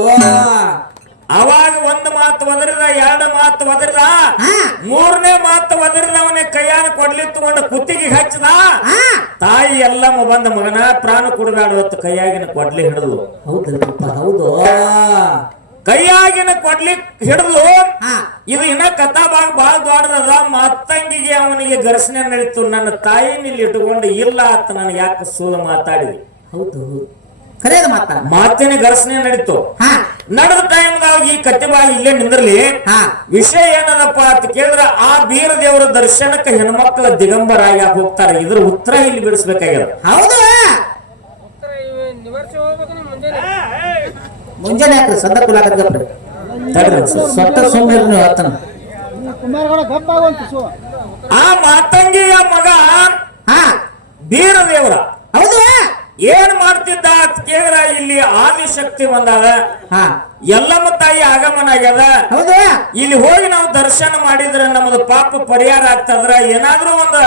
ಅವಾಗ 1 ಮಾತು ಒದರಿದ, 2 ಮಾತು ಒದರಿದ, ಹಾ 3ನೇ ಮಾತು ಒದರಿದವನೇ ಕೈಯಾನ ಕೊಡ್ಲಿ ತಗೊಂಡ ಕುತ್ತಿಗೆ ಹಚ್ಚದ. ಹಾ ತಾಯಿ ಎಲ್ಲಮ್ಮ ಬಂದ ಮಗನ ಪ್ರಾಣ ಕೊಡಬೇಡ ಹೊತ್ತು ಕೈಯಾಗಿನ ಕೊಡ್ಲಿ ಹಿಡಿದು. ಹೌದಲ್ರಿಪ್ಪ. ಹೌದು. ಕೈಯಾಗಿನ ಕೊಡ್ಲಿ ಹಿಡಿದು. ಹಾ ಇದು ಇನ್ನ ಕಥಾ ಭಾಗ ಬಹಳ ದೊಡ್ಡದ. ಮತ್ತಂಗಿಗೆ ಅವನಿಗೆ ಘರ್ಷಣೆ ನಡೀತು. ನನ್ನ ತಾಯಿನ ಇಲ್ಲಿ ಇಟ್ಟುಕೊಂಡು ಇಲ್ಲ ಅಂತ ನನಗೆ ಯಾಕೆ ಸುಳ್ಳು ಮಾತಾಡಿದಿ? ಹೌದು. ಖರೇದ ಮಾತ. ಮಾತಿನ ಘರ್ಷಣೆ ನಡೀತು. ಹಾ ನಡೆದ ಟೈಮ್ದಾಗ ಈ ಕಥೆ ಭಾಗ ಇಲ್ಲೇ ನಿಂದ್ರಲಿ. ಹಾ ವಿಷಯ ಏನದಪ್ಪ ಅಂತ ಕೇಳಿದ್ರ ಆ ಬೀರ ದೇವರ ದರ್ಶನಕ್ಕೆ ಹೆಣ್ಮಕ್ಳ ದಿಗಂಬರಾಗಿ ಹೋಗ್ತಾರೆ. ಇದ್ರ ಉತ್ತರ ಇಲ್ಲಿ ಬಿಡಿಸ್ಬೇಕಾಗ್ಯದ. ಹೌದು. ಮುಂಜಾನೆ ಯಾಕ್ರಿ ಸದ್ದ ಕುಲಾಕತ್ರಿ? ಸತ್ತ ಸುಮ್ಮನೆ ನೀವು ಆತನ. ಆ ಮಾತಂಗಿಯ ಮಗ ಹಾ ಬೀರ ದೇವರ ಹೌದು. ಏನ್ ಮಾಡ್ತಿದ್ದ ಅಂತ ಕೇಳಿದ್ರ ಇಲ್ಲಿ ಆದಿಶಕ್ತಿ ಬಂದಾಗ ಹಾ ಎಲ್ಲಮ್ಮ ತಾಯಿ ಆಗಮನ ಆಗ್ಯದ. ಹೌದು. ಇಲ್ಲಿ ಹೋಗಿ ನಾವು ದರ್ಶನ ಮಾಡಿದ್ರೆ ನಮ್ಮದು ಪಾಪ ಪರಿಹಾರ ಆಗ್ತದ್ರ, ಏನಾದ್ರೂ ಒಂದು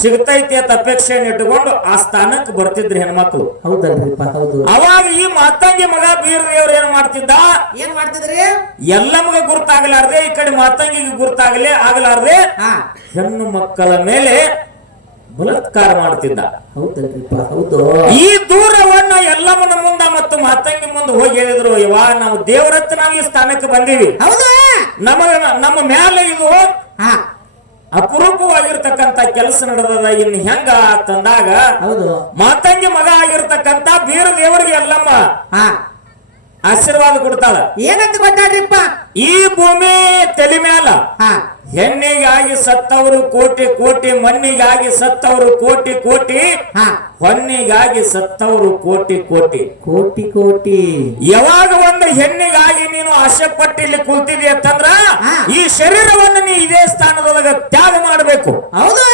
ಸಿಗ್ತೈತಿ ಅಂತ ಅಪೇಕ್ಷೆಯನ್ನು ಇಟ್ಟುಕೊಂಡು ಆ ಸ್ಥಾನಕ್ಕೆ ಬರ್ತಿದ್ರಿ ಹೆಣ್ಮಕ್ಳು. ಹೌದಲ್ರಿಪ್ಪ. ಹೌದು. ಅವಾಗ ಈ ಮಾತಂಗಿ ಮಗ ಬೀರ ದೇವ್ರ ಏನ್ ಮಾಡ್ತಿದ್ದ? ಏನ್ ಮಾಡ್ತಿದ್ರಿ? ಎಲ್ಲಮ್ಮಗೆ ಗುರುತಾಗಲಾರ್ದೆ, ಈ ಕಡೆ ಮಾತಂಗಿಗೆ ಆಗಲಾರ್ದೆ ಹಾ ಹೆಣ್ಣು ಮಕ್ಕಳ ಮೇಲೆ ಬಲಾತ್ಕಾರ ಮಾಡ್ತಿದ್ದ. ಹೌದಲ್ರಿಪ್ಪ. ಹೌದು. ಈ ದೂರವನ್ನ ಎಲ್ಲಮ್ಮನ ಮುಂದ ಮತ್ತು ಮಾತಂಗಿ ಮುಂದೆ ಹೋಗಿ ಹೇಳಿದ್ರು, ಯವ್ವ ನಾವು ದೇವರತ್ತ ನಾವು ಈ ಸ್ಥಾನಕ್ಕೆ ಬಂದೀವಿ. ಹೌದು. ನಮ್ಮ ಮೇಲೆ ಇದು ಹಾ ಅಪರೂಪವಾಗಿರ್ತಕ್ಕಂಥ ಕೆಲಸ ನಡೆದದ. ಇನ್ನು ಹೆಂಗ ತಂದಾಗ ಹೌದು. ಮಾತಂಗಿ ಮಗ ಆಗಿರ್ತಕ್ಕಂಥ ಬೀರ ದೇವರಿಗೆ ಎಲ್ಲಮ್ಮ ಹಾ ಆಶೀರ್ವಾದ ಕೊಡ್ತಾಳ. ಏನಂತ ಕೊಟ್ಟಾಡ್ರಿಪ್ಪ? ಈ ಭೂಮಿ ತಲೆ ಮ್ಯಾಲ ಹಾ ಹೆಣ್ಣಿಗಾಗಿ ಸತ್ತವರು ಕೋಟಿ ಕೋಟಿ, ಮಣ್ಣಿಗಾಗಿ ಸತ್ತವರು ಕೋಟಿ ಕೋಟಿ, ಹಾ ಹೊನ್ನಿಗಾಗಿ ಸತ್ತವರು ಕೋಟಿ ಕೋಟಿ. ಕೋಟಿ ಕೋಟಿ. ಯಾವಾಗ ಒಂದು ಹೆಣ್ಣಿಗಾಗಿ ನೀನು ಆಸೆ ಪಟ್ಟು ಇಲ್ಲಿ ಕುಂತಿದಿ ಅಂತಂದ್ರ ಈ ಶರೀರವನ್ನು ನೀ ಇದೇ ಸ್ಥಾನದೊಳಗ ತ್ಯಾಗ ಮಾಡಬೇಕು. ಹೌದು.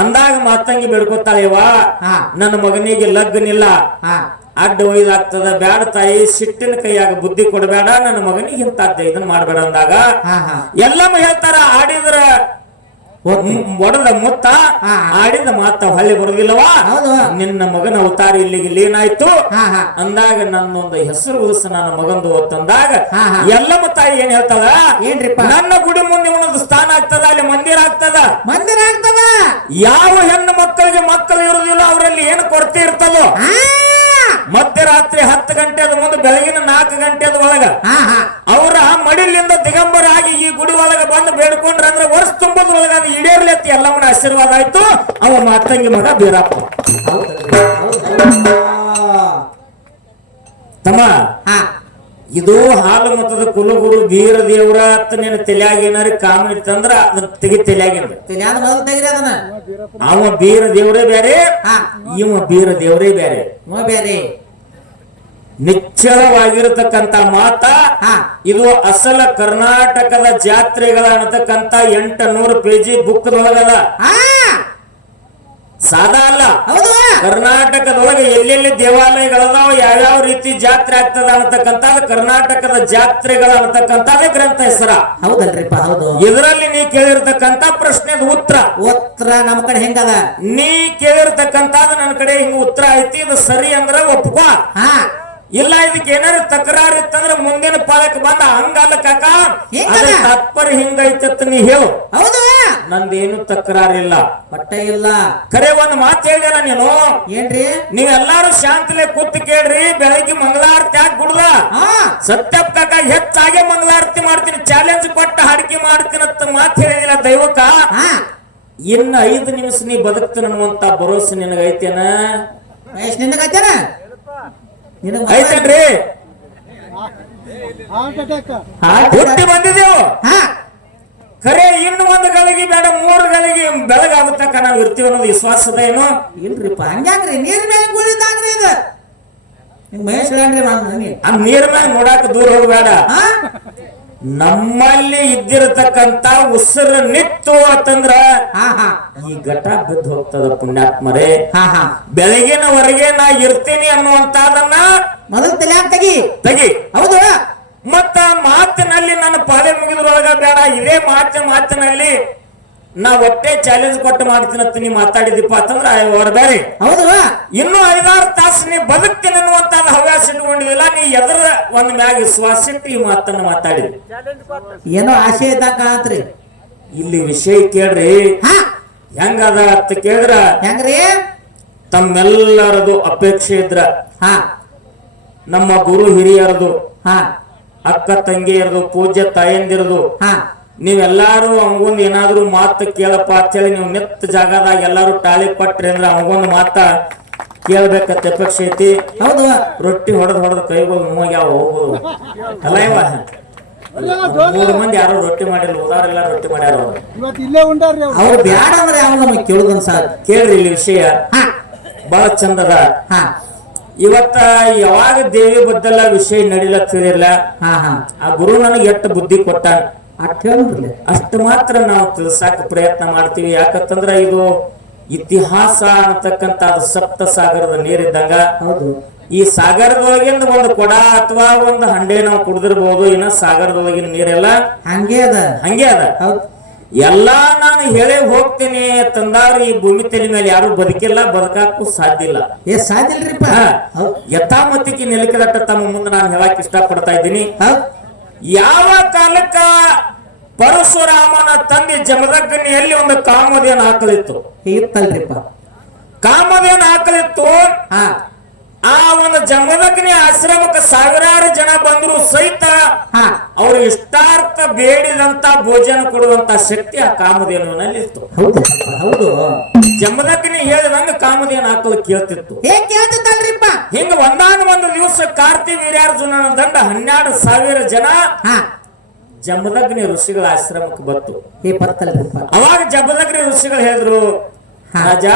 ಅಂದಾಗ ಮಾತಂಗಿ ಬೇಡ್ಕೊತಾಳೆವ, ಹಾ ನನ್ನ ಮಗನಿಗೆ ಲಗ್ನಿಲ್ಲ, ಹಾ ಅಡ್ಡ ಒಯ್ದಾಗ್ತದ, ಬ್ಯಾಡ ತಾಯಿ, ಸಿಟ್ಟಿನ ಕೈಯಾಗ ಬುದ್ಧಿ ಕೊಡಬೇಡ, ನನ್ನ ಮಗನಿಗೆ ಇಂತದ್ದ ಇದನ್ನ ಮಾಡ್ಬೇಡ ಅಂದಾಗ ಹಾ ಹಾ ಎಲ್ಲಮ್ಮ ಹೇಳ್ತಾರ, ಆಡಿದ್ರ ಒಡದ ಮುತ್ತ, ಹಾ. ಆಡಿದ ಮಾತ ಹೊಳ್ಳಿ ಬರುದಿಲ್ಲವಾ, ಹೌದು. ನಿನ್ನ ಮಗನ ಅವತಾರ ಇಲ್ಲಿಗೆ ಲೀನಾಯ್ತು ಹಾ ಹಾ ಅಂದಾಗ ನನ್ನೊಂದು ಹೆಸರು ಉಳಿಸ ನನ್ನ ಮಗಂದು ಅಂತಂದಾಗ ಹಾ, ಹಾ. ಎಲ್ಲಮ್ಮ ತಾಯಿ ಏನ್ ಹೇಳ್ತಾಳ, ಏನ್ರಿಪ್ಪ? ನನ್ನ ಗುಡಿ ಮುಂದೆ ಒಂದು ಸ್ಥಾನ ಆಗ್ತದ, ಅಲ್ಲಿ ಮಂದಿರ ಆಗ್ತದ. ಮಂದಿರ ಆಗ್ತದ. ಯಾವ ಹೆಣ್ಣು ಮಕ್ಕಳಿಗೆ ಮಕ್ಕಳು ಇರುವುದಿಲ್ಲ ಅವರಲ್ಲಿ ಏನು ಕೊರತೆ ಇರ್ತದೋ, ಮಧ್ಯರಾತ್ರಿ 10 ಗಂಟೆದ ಮುಂದೆ ಬೆಳಗಿನ 4 ಗಂಟೆದ ಒಳಗ ಹಾ ಹಾ ಅವರ ಮಡಿಲಿಂದ ದಿಗಂಬರ ಆಗಿ ಈ ಗುಡಿ ಒಳಗ ಬಂದು ಬೇಡ್ಕೊಂಡ್ರ ಅಂದ್ರೆ ವರ್ಷ ತುಂಬದೊಳಗ ಅದು ಈಡೇರ್ಲಿ ಅಂತ ಎಲ್ಲಮ್ಮನ ಆಶೀರ್ವಾದ ಆಯ್ತು. ಅವ ಮಾತಂಗಿ ಮಗ ಬೀರಪ್ಪ. ತಮ್ಮ, ಹಾ ಇದು ಹಾಲು ಮತದ ಕುಲಗುರು ಬೀರ ದೇವ್ರ ಅಂತ ನೀನು ತಲೆಯಾಗ ಏನಾರ ಕಾಮನ್ ಇತ್ತಂದ್ರ ಅದನ್ನ ತೆಗಿ ತಲೆಯಾಗಿಂದ. ತಿಳಿಯಾದ ಮೊದಲು ತೆಗಿರಿ ಅದನ್ನ. ಅವ ಬೀರ ದೇವ್ರೇ ಬೇರೆ, ಹಾ ಇವ ಬೀರ ದೇವ್ರೇ ಬೇರೆ. ಬೇರೆ ನಿಶ್ಚಲವಾಗಿರತಕ್ಕಂತ ಮಾತ. ಹಾ ಇದು ಅಸಲ ಕರ್ನಾಟಕದ ಜಾತ್ರೆಗಳ ಅನ್ನತಕ್ಕಂತ 800 ಪೇಜಿ ಬುಕ್ದೊಳಗದ. ಹಾ ಸಾದಾ ಅಲ್ಲ. ಹೌದು. ಕರ್ನಾಟಕದೊಳಗೆ ಎಲ್ಲೆಲ್ಲಿ ದೇವಾಲಯಗಳದಾವ, ಯಾವ್ಯಾವ ರೀತಿ ಜಾತ್ರೆ ಆಗ್ತದ ಅನ್ನತಕ್ಕಂಥದ್ದು ಕರ್ನಾಟಕದ ಜಾತ್ರೆಗಳ ಅನ್ನತಕ್ಕಂಥದ್ದೇ ಗ್ರಂಥ ಹೆಸರ. ಹೌದಲ್ರಿಪ್ಪ? ಹೌದು. ಇದರಲ್ಲಿ ನೀ ಕೇಳಿರ್ತಕ್ಕಂತ ಪ್ರಶ್ನೆದ ಉತ್ತರ ನಮ್ಮ ಕಡೆ ಹೆಂಗದ? ನೀ ಕೇಳಿರ್ತಕ್ಕಂಥದ್ದು ನನ್ನ ಕಡೆ ಹಿಂಗ ಉತ್ತರ ಐತಿ, ಇದು ಸರಿ ಅಂದ್ರ ಒಪ್ಕೋ. ಹಾ ಇಲ್ಲ ಇದಕ್ಕೆ ಏನಾರ ತಕರಾರು ಇತ್ತಂದ್ರ ಮುಂದಿನ ಪಾಲಕ್ ಬಂದ ಹಂಗಲ್ಲ ಕಾಕ, ಅದ್ರ ತಾತ್ಪರ್ಯ ಹಿಂಗೈತತ್ ನೀ ಹೇಳು. ಹೌದು. ನಂದೇನು ತಕರಾರಿಲ್ಲ, ಬಟ್ಟೆ ಇಲ್ಲ. ಖರೆ ಒಂದ್ ಮಾತು ಹೇಳಿದ ನೀನು. ಏನ್ರಿ? ನೀವೆಲ್ಲಾರು ಶಾಂತಿಲೆ ಕೂತ್ ಕೇಳ್ರಿ. ಬೆಳಗ್ಗೆ ಮಂಗಳಾರತಿ ಹಾಕಿ ಗುಡ್ದ ಸತ್ಯಪ್ಪ ಕಾಕ ಹೆಚ್ಚಾಗೆ ಮಂಗಳಾರತಿ ಮಾಡ್ತೀನಿ, ಚಾಲೆಂಜ್ ಕೊಟ್ಟ ಹಾಡಿಕೆ ಮಾಡ್ತೀನಿ ಅಂತ ಮಾತು ಹೇಳಿದಿಲ್ಲ ದೈವಕ್ಕ. ಇನ್ನು 5 ನಿಮಿಷ ನೀ ಬದುಕ್ತೀನಿ ಅನ್ನುವಂತ ಭರೋಸೆ ನಿನಗೈತೇನ? ನಿನಗೈತೇನ? ಐತೇನ್ರಿ? ಹುಟ್ಟಿ ಬಂದಿದ್ದೇವು ಖರೆ. ಇನ್ನು 1 ಗಳಿಗೆ ಬೇಡ, 3 ಗಳಿಗೆ ಬೆಳಗಾಗುತ್ತಕ್ಕ ನಾವು ಇರ್ತೀವಿ ಅನ್ನೋದು ವಿಶ್ವಾಸದ ಏನು? ಇಲ್ರಿಪ್ಪ, ಹಂಗ್ಯಾಂಗ್ರಿ? ನೀರ್ ಮೇಲೆ ಗುಳಿದಾಗ್ರಿ ಇದು. ಮಹೇಶ್ ಹೇಳ್ರಿ, ಆ ನೀರ್ ಮ್ಯಾಗ ನೋಡಾಕ ದೂರ ಹೋಗ್ಬೇಡ. ನಮ್ಮಲ್ಲಿ ಇದ್ದಿರತಕ್ಕಂತ ಉಸಿರು ನಿತ್ತು ಅಂತಂದ್ರ ಈ ಘಟ ಬಿದ್ದು ಹೋಗ್ತದ ಪುಣ್ಯಾತ್ಮರೇ. ಬೆಳಗಿನವರೆಗೆ ನಾ ಇರ್ತೀನಿ ಅನ್ನುವಂತದನ್ನ ಮೊದಲು ತಲೆಯಾಗ ತೆಗಿ. ಹೌದು. ಮತ್ತ ಮಾತಿನಲ್ಲಿ ನನ್ನ ಪಾಲೆ ಮುಗಿದ್ರೊಳಗ ಬೇಡ, ಇದೇ ಮಾತಿನಲ್ಲಿ ನಾ ಒಟ್ಟೆ ಚಾಲೆಂಜ್ ಕೊಟ್ಟು ಮಾಡ್ತೀನಿ ಅಂತ ನೀ ಮಾತಾಡಿದಿಪ್ಪ ಅಂತಂದ್ರ ಅವ್ರ ಬೇರೆ. ಹೌದು. ಇನ್ನು 5-6 ತಾಸು ನೀ ಬದುಕ್ತೀನಿ ಅನ್ನುವಂತ ಹವ್ಯಾಸ ಇಟ್ಕೊಂಡಿದಿಲ್ಲ. ನೀ ಎದರ ಒಂದ್ ಮ್ಯಾಗ ವಿಶ್ವಾಸ ಇಟ್ಟು ಈ ಮಾತನ್ನ ಮಾತಾಡಿದ್ರಿ. ಏನೋ ಆಶೆ ಇದ್ದಾಗ ಕಾಣತ್ರಿ. ಇಲ್ಲಿ ವಿಷಯ ಕೇಳ್ರಿ, ಹೆಂಗದ ಅಂತ ಕೇಳಿದ್ರ ಹೆಂಗ್ರಿ? ತಮ್ಮೆಲ್ಲರದು ಅಪೇಕ್ಷೆ ಇದ್ರ ನಮ್ಮ ಗುರು ಹಿರಿಯರದು, ಅಕ್ಕ ತಂಗಿಯರದು, ಪೂಜ್ಯ ತಾಯಂದಿರದು, ನೀವೆಲ್ಲಾರು ಅವಂಗೊಂದು ಏನಾದ್ರು ಮಾತು ಕೇಳಪ್ಪ ಅಂತೇಳಿ ನೀವು ನಿತ್ತ ಜಾಗದಾಗ ಎಲ್ಲಾರು ತಾಳಿ ಕೊಟ್ರಿ ಅಂದ್ರ ಅವಂಗೊಂದು ಮಾತ ಕೇಳ್ಬೇಕಂತ ಅಪೇಕ್ಷೆ ಐತಿ. ಹೌದು. ರೊಟ್ಟಿ ಹೊಡೆದ್ ಕೈಗಳು ನೋಗ್ಯಾವ ಹೋಗುದು ಅಲ್ಲ. ಇವ 3 ಮಂದಿ ಯಾರು ರೊಟ್ಟಿ ಮಾಡಿಲ್ಲ, ಉದಾರೆಲ್ಲ ರೊಟ್ಟಿ ಮಾಡ್ಯಾರ. ಅವ್ರು ಬ್ಯಾಡ ಅಂದ್ರೆ ಯಾವ ನಮಗೆ ಕೇಳುದನ್ ಸಾರ್. ಕೇಳ್ರಿ ಇಲ್ಲಿ ವಿಷಯ ಬಹಳ ಚಂದದ. ಇವತ್ತ ಯಾವಾಗ ದೇವಿ ಬದ್ದಲ್ಲ ವಿಷಯ ನಡಿಲತ್ತಿರಲಿಲ್ಲ. ಆ ಗುರು ನನಗೆ ಎಷ್ಟು ಬುದ್ಧಿ ಕೊಟ್ಟ ಅಷ್ಟು ಮಾತ್ರ ನಾವು ತಿಳಿಸಾಕ ಪ್ರಯತ್ನ ಮಾಡ್ತೀವಿ. ಯಾಕಂತಂದ್ರ ಇದು ಇತಿಹಾಸ ಅಂತಕ್ಕಂತ ಸಪ್ತ ಸಾಗರದ ನೀರಿದ್ದಂಗ. ಈ ಸಾಗರದೊಳಗಿಂದ ಒಂದು ಕೊಡ ಅಥವಾ ಒಂದು ಹಂಡೆ ನಾವು ಕುಡಿದಿರ್ಬೋದು, ಇನ್ನ ಸಾಗರದೊಳಗಿನ ನೀರೆಲ್ಲ ಹಂಗೆ ಅದ. ಎಲ್ಲಾ ನಾನು ಹೇಳೇ ಹೋಗ್ತೀನಿ ತಂದಾರ ಈ ಭೂಮಿ ತಲೆ ಮೇಲೆ ಯಾರು ಬದುಕಿಲ್ಲ, ಬದುಕಾಕು ಸಾಧ್ಯ ಇಲ್ಲ. ಯಥಾಮತಿಗೆ ನೆಲಕದಟ್ಟ ತಮ್ಮ ಮುಂದೆ ನಾನು ಹೇಳಕ್ ಇಷ್ಟ ಪಡ್ತಾ ಇದ್ದೀನಿ. ಯಾವ ಕಾಲಕ್ಕ ಪರಶುರಾಮನ ತಂದೆ ಜಮದಗ್ನಿಯಲ್ಲಿ ಒಂದು ಕಾಮಧೇನು ಹಾಕಲಿತ್ತು. ಇತ್ತಲ್ರಿಪ್ಪ? ಕಾಮಧೇನು ಹಾಕಲಿತ್ತು. ಆ ಒಂದು ಜಮದಗ್ನಿ ಆಶ್ರಮಕ್ಕೆ ಸಾವಿರಾರು ಜನ ಬಂದ್ರು ಸಹಿತ ಹಾ ಅವರು ಇಷ್ಟಾರ್ಥ ಬೇಡಿದಂತ ಭೋಜನ ಕೊಡುವಂತ ಶಕ್ತಿ ಆ ಕಾಮಧೇನುವಿನಲ್ಲಿ ಇತ್ತು. ಹೌದು ಹೌದು ಜಮದಗ್ನಿ ಹೇಳಿದಂಗ ಕಾಮಧೇನು ಆಕಳು ಕೇಳ್ತಿತ್ತು. ಹೇಗ್ ಕೇಳ್ತಿತ್ತಲ್ರಿಪ್ಪ? ಹಿಂಗ ಒಂದು ದಿವಸ ಕಾರ್ತಿ ವೀರ್ಯಾರ್ಜುನನ ದಂಡ 12,000 ಜನ ಹಾ ಜಮದಗ್ನಿ ಋಷಿಗಳ ಆಶ್ರಮಕ್ಕೆ ಬಂತು. ಹೇ ಬರ್ತಲ್ರಿಪ್ಪ. ಅವಾಗ ಜಮದಗ್ನಿ ಋಷಿಗಳು ಹೇಳಿದ್ರು, ರಾಜ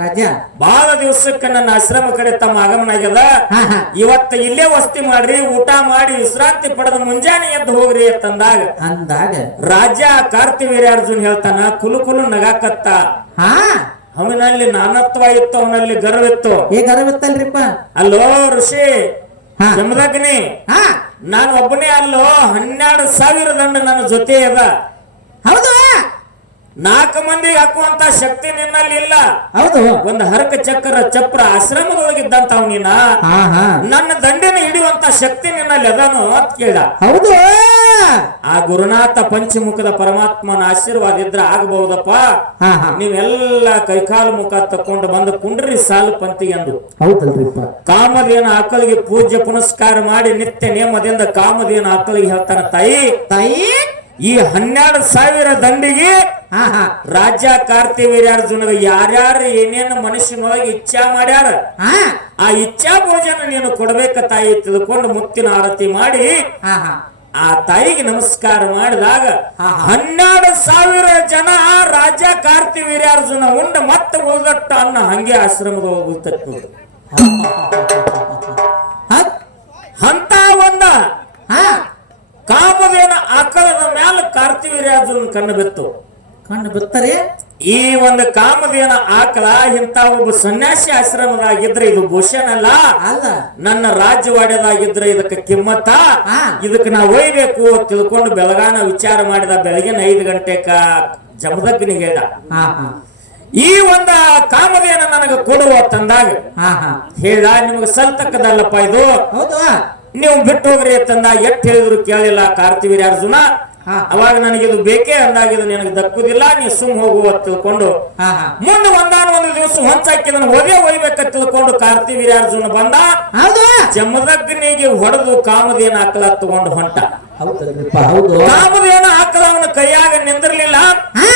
ರಾಜ ಬಹಳ ದಿವಸಕ್ಕೆ ನನ್ನ ಆಶ್ರಮ ಕಡೆ ತಮ್ಮ ಆಗಮನ ಆಗ್ಯದ, ಹಾ ಹಾ ಇವತ್ತ ಇಲ್ಲೇ ವಸ್ತಿ ಮಾಡ್ರಿ, ಊಟ ಮಾಡಿ ವಿಶ್ರಾಂತಿ ಪಡೆದ ಮುಂಜಾನೆ ಎದ್ದು ಹೋಗ್ರಿ ಅಂತಂದಾಗ ಅಂದಾಗ ರಾಜ ಕಾರ್ತಿ ವೀರ್ಯಾರ್ಜುನ್ ಹೇಳ್ತಾನ, ಕುಲು ನಗಾಕತ್ತ. ಹಾ ಅವನಲ್ಲಿ ನಾನತ್ವ ಇತ್ತು, ಅವನಲ್ಲಿ ಗರ್ವ ಇತ್ತು. ಹೇಗ್ ಅರವತ್ತಲ್ರಿಪ್ಪ? ಅಲ್ಲೋ ಋಷಿ ಹಾ ಜಮದಗ್ನಿ, ಹಾ ನಾನು ಒಬ್ಬನೇ ಅಲ್ಲೋ, 12,000 ದಂಡ ನನ್ನ ಜೊತೆ ಅದ. ಹೌದು 4 ಮಂದಿಗೆ ಹಾಕುವಂತ ಶಕ್ತಿ ನಿನ್ನಲ್ಲಿ ಇಲ್ಲ. ಹೌದು ಒಂದು ಹರಕ ಚಕ್ರ ಚಪ್ರ ಆಶ್ರಮದೊಳಗಿದ್ದಂತ ನೀನ, ಹಾ ಹಾ ನನ್ನ ದಂಡಿನ ಹಿಡಿಯುವಂತ ಶಕ್ತಿ ನಿನ್ನಲ್ಲಿ ಅದನು ಅಂತ ಕೇಳ. ಹೌದು ಆ ಗುರುನಾಥ ಪಂಚಮುಖದ ಪರಮಾತ್ಮನ ಆಶೀರ್ವಾದ ಇದ್ರ ಆಗಬಹುದಪ್ಪ. ಹಾ ಹಾ ನೀವೆಲ್ಲ ಕೈಕಾಲು ಮುಖ ತಕೊಂಡು ಬಂದು ಕುಂಡ್ರಿ ಸಾಲು ಪಂಥಿ ಎಂದು ಹೌದಲ್ರಿಪ್ಪ. ಕಾಮಧೇನ ಆಕಳಿಗೆ ಪೂಜೆ ಪುನಸ್ಕಾರ ಮಾಡಿ ನಿತ್ಯ ನೇಮದಿಂದ ಕಾಮಧೇನ ಆಕಳಿಗೆ ಹೇಳ್ತಾನ, ತಾಯಿ ತಾಯಿ ಈ 12,000 ದಂಡಿಗೆ ಹಾ ಹಾ ರಾಜ ಕಾರ್ತಿ ವೀರ್ಯಾರ್ಜುನ ಯಾರ್ಯಾರು ಏನೇನು ಮನುಷ್ಯನೊಳಗೆ ಇಚ್ಛಾ ಮಾಡ್ಯಾರ ಹಾ ಆ ಇಚ್ಛಾ ಭೋಜನ ನೀನು ಕೊಡ್ಬೇಕ ತಾಯಿ ತಿಳ್ಕೊಂಡು ಮುತ್ತಿನ ಆರತಿ ಮಾಡಿ ಹಾ ಹಾ ಆ ತಾಯಿಗೆ ನಮಸ್ಕಾರ ಮಾಡಿದಾಗ ಹಾ, ಹಾ. 12,000 ಜನ ರಾಜ ಕಾರ್ತಿ ವೀರ್ಯಾರ್ಜುನ ಉಂಡ ಮತ್ತೆ ಉಳಿದಟ್ಟ ಅನ್ನ ಹಂಗೆ ಆಶ್ರಮದ ಹೋಗುತ್ತ ಅಂತ ಒಂದ ಹಾ ಕಾಮಧೇನ ಆಕಳದ ಮ್ಯಾಲ ಕಾರ್ತಿ ವೀರ್ಯಾರ್ಜುನ ಕಣ್ಣು ಬಿತ್ತು. ಕಣ್ಣು ಬಿತ್ತರೆ ಈ ಒಂದು ಕಾಮಧೇನ ಆಕಳ ಇಂತ ಒಬ್ಬ ಸನ್ಯಾಸಿ ಆಶ್ರಮದಾಗಿದ್ರೆ ಇದು ಭೂಷಣ ಅಲ್ಲ, ಅಲ್ಲ ನನ್ನ ರಾಜ್ಯವಾಡ್ಯದಾಗಿದ್ರೆ ಇದಕ್ಕೆ ಕಿಮ್ಮತ್ತ, ಹಾ. ಇದಕ್ಕೆ ನಾವು ಒಯ್ಬೇಕು ತಿಳ್ಕೊಂಡು ಬೆಳಗಾನ ವಿಚಾರ ಮಾಡಿದ. ಬೆಳಗಿನ 5 ಗಂಟೆಕ ಜಮದಗ್ನಿ ಹೇಳ್ದ, ಹಾ ಹಾ ಈ ಒಂದ ಕಾಮಧೇನ ನನಗೆ ಕೊಡುವ ತಂದಾಗ ಹಾ ಹಾ ಹೇಳ್ದ, ನಿಮ್ಗೆ ಸಲ್ತಕ್ಕದಲ್ಲಪ್ಪ ಇದು, ಹೌದು ನೀವು ಬಿಟ್ಟು ಹೋಗ್ರಿ ತಂದಾಗ ಎಷ್ಟ್ ಹೇಳಿದ್ರು ಕೇಳಿಲ್ಲ ಕಾರ್ತಿ ವೀರ್ಯಾರ್ಜುನ. ಹಾ. ಅವಾಗ ನನಗಿದು ಬೇಕೇ ಅಂದಾಗ ಇದು ನಿನಗೆ ದಕ್ಕುದಿಲ್ಲ, ನೀ ಸುಮ್ ಹೋಗುವ ತಿಳ್ಕೊಂಡು ಹಾ ಹಾ ಮುಂದೆ ಒಂದು ದಿವಸ ಹೊಂಚಾಕಿದನು ಒಯ್ಬೇಕ ತಿಳ್ಕೊಂಡು ಕಾರ್ತಿ ವೀರ್ಯಾರ್ಜುನ ಬಂದ. ಹೌದು ಜಮದಗ್ನಿಗೆ ಹೊಡೆದು ಕಾಮಧೇನ ಆಕಳ ತಗೊಂಡು ಹೊಂಟ. ಹೌದಲ್ರಿಪ್ಪ. ಹೌದು ಕಾಮಧೇನ ಆಕಳ ಅವನ ಕೈಯಾಗ ನಿಂದಿರ್ಲಿಲ್ಲ, ಹಾ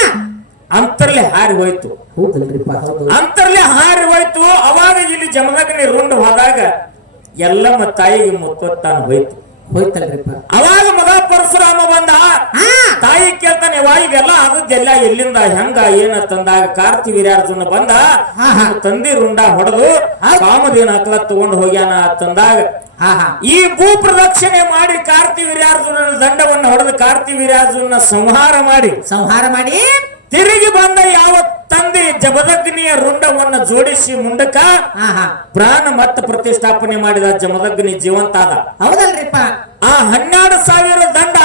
ಅಂತರ್ಲೆ ಹಾರಿ ಹೋಯ್ತು. ಹೌದಲ್ರಿಪ್ಪ. ಹೌದು ಅಂತರ್ಲೆ ಹಾರಿ ಹೋಯ್ತು. ಅವಾಗ ಇಲ್ಲಿ ಜಮದಗ್ನಿ ರುಂಡ್ ಹೋದಾಗ ಎಲ್ಲಮ್ಮ ತಾಯಿಗೆ ಮುತ್ತೊತ್ತಾನ ಹೋಯ್ತು. ಹೋಯ್ತಲ್ರಿಪ್ಪ. ಅವಾಗ ಮಗ ಪರಶುರಾಮ ಬಂದ. ಹಾ ತಾಯಿ ಕೇಳ್ತಾನೆ, ವಾ ಇದೆಲ್ಲ ಅದದ್ದೆಲ್ಲ ಎಲ್ಲಿಂದ ಹೆಂಗ ಏನ ತಂದಾಗ ಕಾರ್ತಿ ವೀರ್ಯಾರ್ಜುನ ಬಂದ, ಹಾ, ಹಾ. ತಂದಿ ರುಂಡ ಹೊಡೆದು ಕಾಮಧೇನ ಆಕಳ ತಗೊಂಡು ಹೋಗ್ಯಾನ ತಂದಾಗ ಹಾ ಹಾ ಈ ಭೂ ಪ್ರದಕ್ಷಿಣೆ ಮಾಡಿ ಕಾರ್ತಿ ವೀರ್ಯಾರ್ಜುನ ದಂಡವನ್ನು ಹೊಡೆದು ಕಾರ್ತಿ ವೀರ್ಯಾರ್ಜುನ ಸಂಹಾರ ಮಾಡಿ ತಿರುಗಿ ಬಂದ ಯಾವ ತಂದೆ ಜಮದಗ್ನಿಯ ರುಂಡವನ್ನು ಜೋಡಿಸಿ ಮುಂಡಕ ಹಾ ಹಾ ಪ್ರಾಣ ಮತ್ತೆ ಪ್ರತಿಷ್ಠಾಪನೆ ಮಾಡಿದ ಜಮದಗ್ನಿ ಜೀವಂತ ಆದ. ಹೌದಲ್ರಿಪ್ಪ. ಆ 12,000 ದಂಡ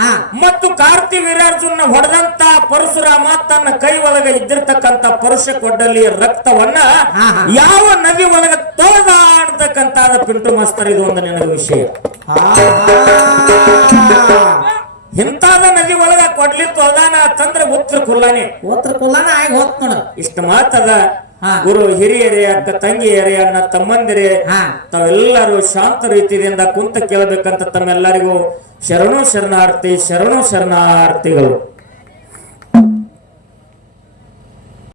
ಹಾ ಮತ್ತು ಕಾರ್ತಿ ವೀರ್ಯಾರ್ಜುನ ಹೊಡೆದಂತ ಪರಶುರಾಮ ತನ್ನ ಕೈ ಒಳಗೆ ಇದ್ದಿರ್ತಕ್ಕಂತ ಪರುಷ ಕೊಡ್ಡಲ್ಲಿ ರಕ್ತವನ್ನ ಹಾ, ಹಾ. ಯಾವ ನದಿ ಒಳಗೆ ತೊಳೆದ ಅಂತಕ್ಕಂತಾದ ಪಿಂಟು ಮಾಸ್ತರ್ ಇದು ಒಂದು ನಿನಗೆ ವಿಷಯ. ಇಂತಾದ ನದಿ ಒಳಗ ಕೊಡ್ಲಿ ತೊಳೆದಾನ ಅಂತಂದ್ರೆ ಉತ್ತರ ಕುಲ್ಲಾನೆ ಆಗಿ ಹೋತ್ ನೋಡ. ಇಷ್ಟ ಮಾತದ. ಹಾ. ಗುರು ಹಿರಿಯರೇ, ಅಕ್ಕ ತಂಗಿಯರೇ, ಅಣ್ಣ ತಮ್ಮಂದಿರೇ, ಹಾ. ತಾವೆಲ್ಲರೂ ಶಾಂತ ರೀತಿಯಿಂದ ಕುಂತ ಕೇಳಬೇಕಂತ ತಮ್ಮೆಲ್ಲರಿಗೂ ಶರಣು ಶರಣಾರ್ಥಿಗಳು.